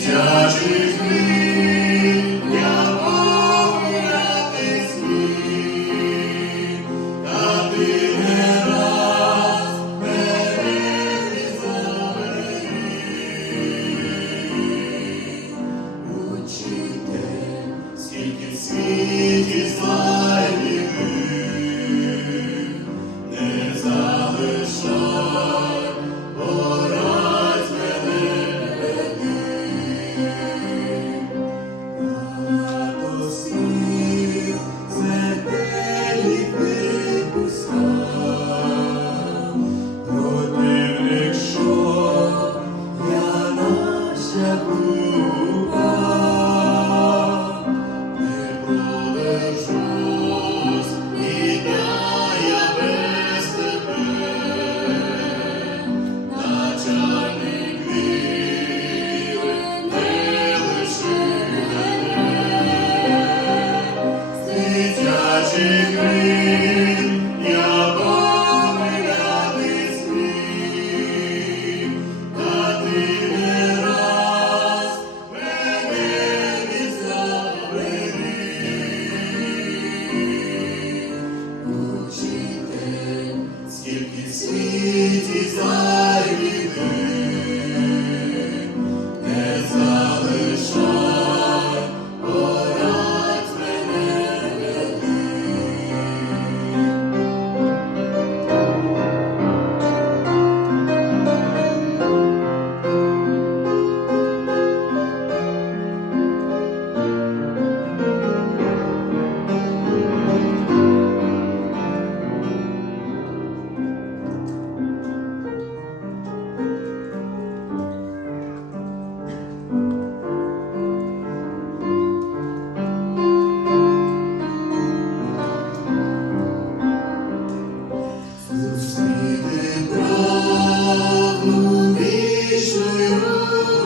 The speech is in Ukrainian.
З